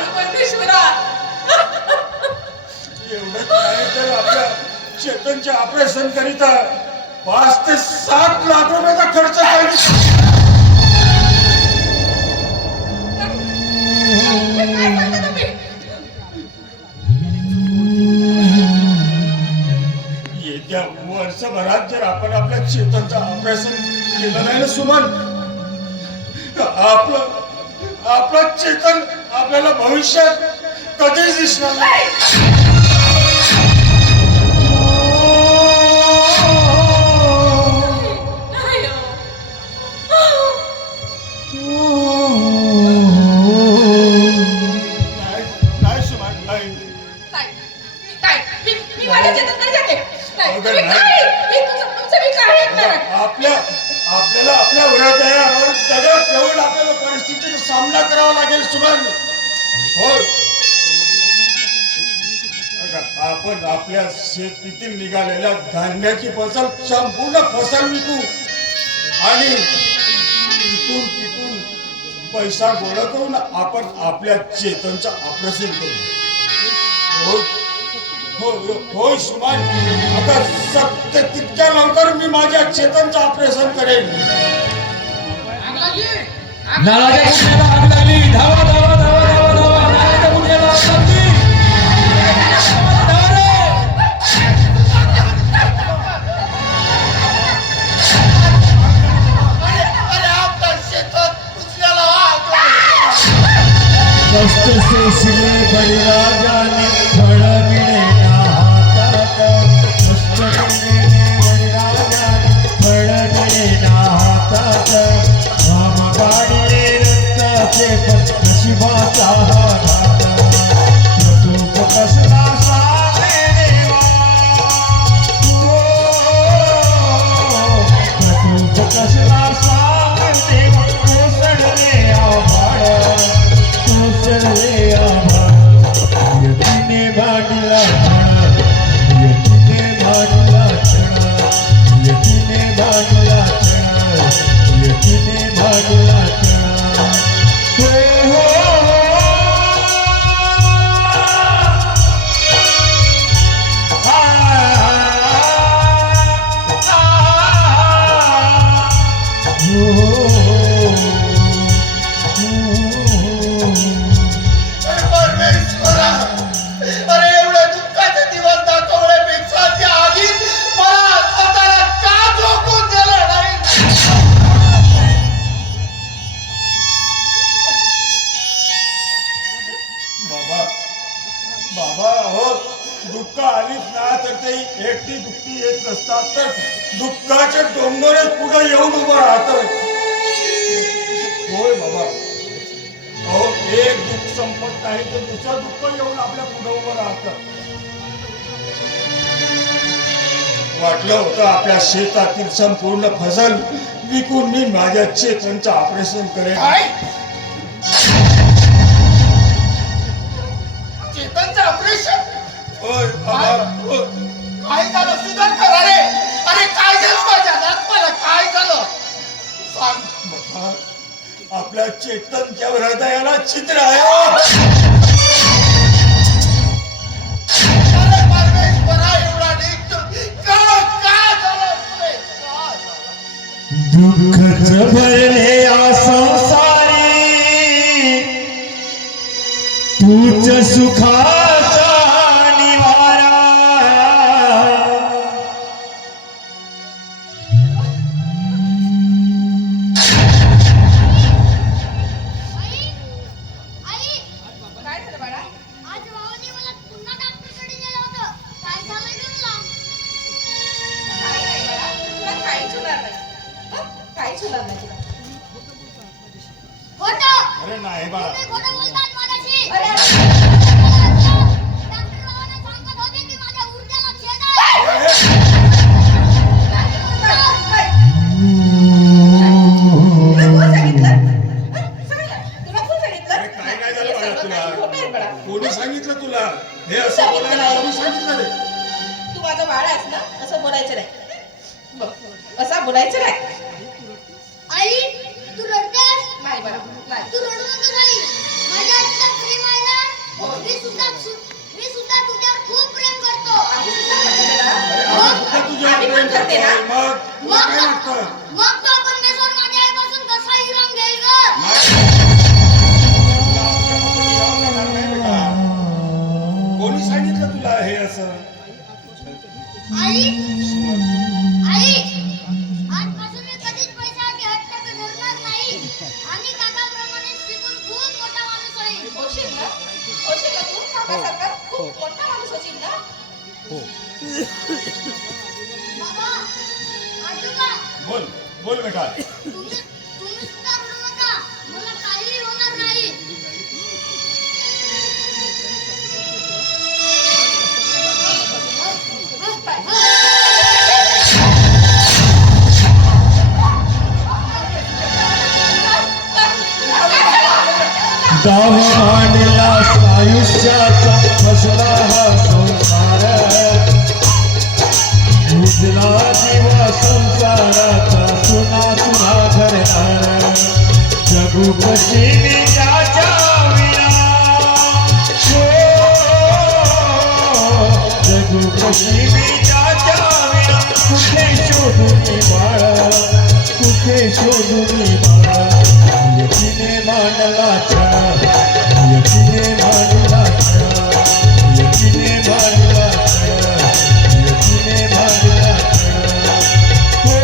करू परमेश्वरा? एवढं काय तर आपल्या चेतनचे ऑपरेशन करिता 5 ते 7 लाख रुपयाचा खर्च सांगितला. काय सांगता तुम्ही? येत्या वर्षभरात जर आपण आपल्या चेतनचं ऑपरेशन केलं नाही ना सुमन, आपलं चेतन आपल्याला भविष्यात कधीच दिसणार नाही. आपल्याला आपल्या हृदयावर दगड ठेवून आपल्याला परिस्थितीचा सामना करावा लागेल सुमन. होय, आपण आपल्या शेतीतील निघालेल्या धान्याची फसल संपूर्ण फसल विकू आणि इथून तिथून पैसा गोळा करून आपण आपल्या चेतनचं ऑपरेशन करू. होय सुमन, आता सत्य तितक्या लवकर मी माझ्या चेतनचं ऑपरेशन करेन. नळाच्या गुन्ह्याला आग लागली. धावा धावा धावा धावा धावा. नळाच्या गुन्ह्याला आग लागली. कष्ट सोसले बळीराजाने फळ मिळेना हातात. कष्ट सोसले बळीराजाने फळ मिळेना हातात. राम गाडीले रक्ताचे पण नशिबाचा हा घात. प्रतूप कसला सांगे देवा, प्रतूप कसला सांगे देवा. कोसळले आभाळ, कोसळले आभाळ. यतीने भांडला क्षण, यतीने भांडला क्षण, यतीने भांडला क्षण, यतीने भांडला क्षण. हो दुःख आलीच ना तर ते एकटी दुःखी येत नसतात, तर दुःखाचे डोंगर पुढे येऊन उभं राहत. होय बाबा, हो, एक दुःख संपत नाही तर दुसरं दुःख येऊन आपल्या पुढे उभं राहत. वाटलं होतं आपल्या शेतातील संपूर्ण फसल विकून मी माझ्या चेतनचं ऑपरेशन करेन. चेतनचं ऑपरेशन? होय बाबा. काय झालं सुधाकर? अरे काय झालं माझ्या नातवाला? काय झालं सांग बाबा. आपल्या चेतनच्या हृदयाला छिद्र आहे. अरे परमेश्वरा, एवढा नीट काय झालं तुले? दुःखच भरले या संसारी, तूच सुखाचा निवारा. अरे नाही बाळा, कोणी सांगितलं तुला हे असं बोलायला? कोणी सांगितलं रे? तू माझा बाळ आहेस ना, असं बोलायचं नाही. असा बोलायचं नाही. आई, तू रडतेस? नाही बाळा, नाही. तू रडू नका आई. माझ्या आईला प्रेम आहे ना. मी सुद्धा तुझ्यावर खूप प्रेम करतो. आम्ही सुद्धा करतो बेटा. आता तुझ्यावर आम्ही प्रेम पण करते ना. करतोय. मग तुला काय वाटतं? मग तो परमेश्वर माझ्या आईपासून कसा हिराम घेईल ग? तुला आमच्यापासून हिरावून येणार नाही बेटा. कोणी सांगितलं तुला हे असं? आई आई आजपासून मी कधीच पैशाची हट्ट धरणार नाही आणि काकाप्रमाणे शिकून खूप मोठा माणूस होईल. होशील ना तू काकासारखा खूप मोठा माणूस होशील ना. बाबा आजोबा बोल बोल बेटा. तुम्ही सुद्धा रडू नका. मला काही होणार नाही. दाव मांडला आयुष्याचा फसला हा संसार उजला जीवा संसाराचा सुना सुना घरदार जगू कशी मी त्याच्या विना जगू कशी मी त्याच्या विना कुठे शोधू मी बाळा कुठे शोधू मी